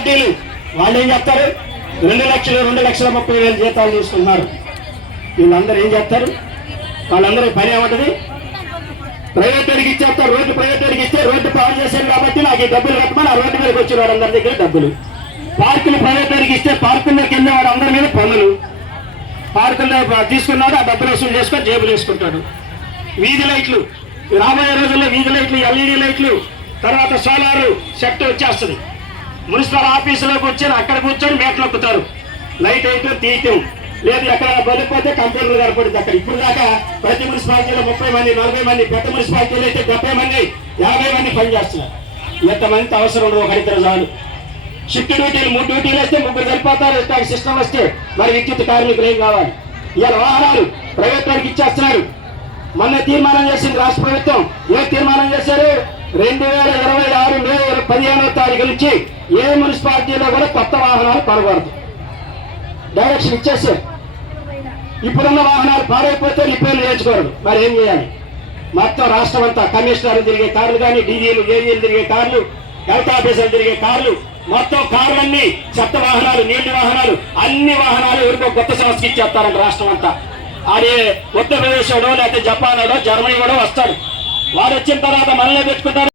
పార్టీలు వాళ్ళు ఏం చేస్తారు? 2,30,000 జీతాలు తీసుకున్నారు. వీళ్ళందరూ ఏం చేస్తారు? వాళ్ళందరూ పని ఏమంటది? ప్రైవేట్కి ఇచ్చేస్తారు. రోడ్డు ప్రైవేట్కి ఇస్తే రోడ్డు పాడు చేశారు కాబట్టి నాకు ఈ డబ్బులు కట్టమని ఆ రోడ్డు మీదకి వచ్చిన వాడు దగ్గర డబ్బులు. పార్కులు ప్రైవేట్కి ఇస్తే పార్కుల్లో కింద వాడు అందరి మీద పన్నులు. పార్కుల్లో తీసుకున్నాడు, ఆ డబ్బులు వసూలు చేసుకొని జేబులు వేసుకుంటాడు. వీధి లైట్లు, రాబోయే రోజుల్లో వీధి లైట్లు, ఎల్ఈడి లైట్లు, తర్వాత సోలార్ సెట్ వచ్చేస్తుంది. మున్సిపల్ ఆఫీసులోకి వచ్చి అక్కడ కూర్చొని మేట్లు నొక్కుతారు. లైట్ వేయటం తీయటం లేదు. ఎక్కడ బలిపోతే కంప్యూటర్లు కనపడుతుంది. అక్కడ ఇప్పుడు దాకా ప్రతి మున్సిపాలిటీలో 30 మంది 40 మంది, పెద్ద మున్సిపాలిటీలో అయితే 70 మంది 50 మంది పనిచేస్తున్నారు. ఎంతమందికి అవసరం ఉండదు, ఒకరిద్దరు చాలు. షిఫ్ట్ డ్యూటీలు 3 డ్యూటీలు వేస్తే 3 సరిపోతారు. సిస్టమ్ వస్తే మరి విద్యుత్ కార్మికులు ఏం కావాలి? ఇవాళ వాహనాలు ప్రైవేట్ వారికి ఇచ్చేస్తున్నారు. మొన్న తీర్మానం చేసింది రాష్ట్ర ప్రభుత్వం. ఏ తీర్మానం చేశారు? 2026 మే 15వ తారీఖు నుంచి ఏ మున్సిపాలిటీలో కూడా కొత్త వాహనాలు కొనకూడదు. డైరెక్షన్ ఇచ్చేసారు. ఇప్పుడున్న వాహనాలు పాడైపోతే రిపేర్లు చేయించుకోరు. మరి ఏం చేయాలి? మొత్తం రాష్ట్రం అంతా కమిషనర్లు తిరిగే కార్లు కానీ, డీజీలు ఏజీలు తిరిగే కార్లు, హెల్త్ ఆఫీసర్లు తిరిగే కార్లు, మొత్తం కార్లన్నీ చెత్త వాహనాలు, నీటి వాహనాలు, అన్ని వాహనాలు ఎవరికో కొత్త సంస్థకి ఇచ్చేస్తారంట రాష్ట్రం అంతా. అది ఉత్తరప్రదేశ్ వాడో లేకపోతే జపాన్ వాడో జర్మనీ వాడో వస్తాడు. వాడు వచ్చిన తర్వాత మనల్ని పెట్టుకుంటారు.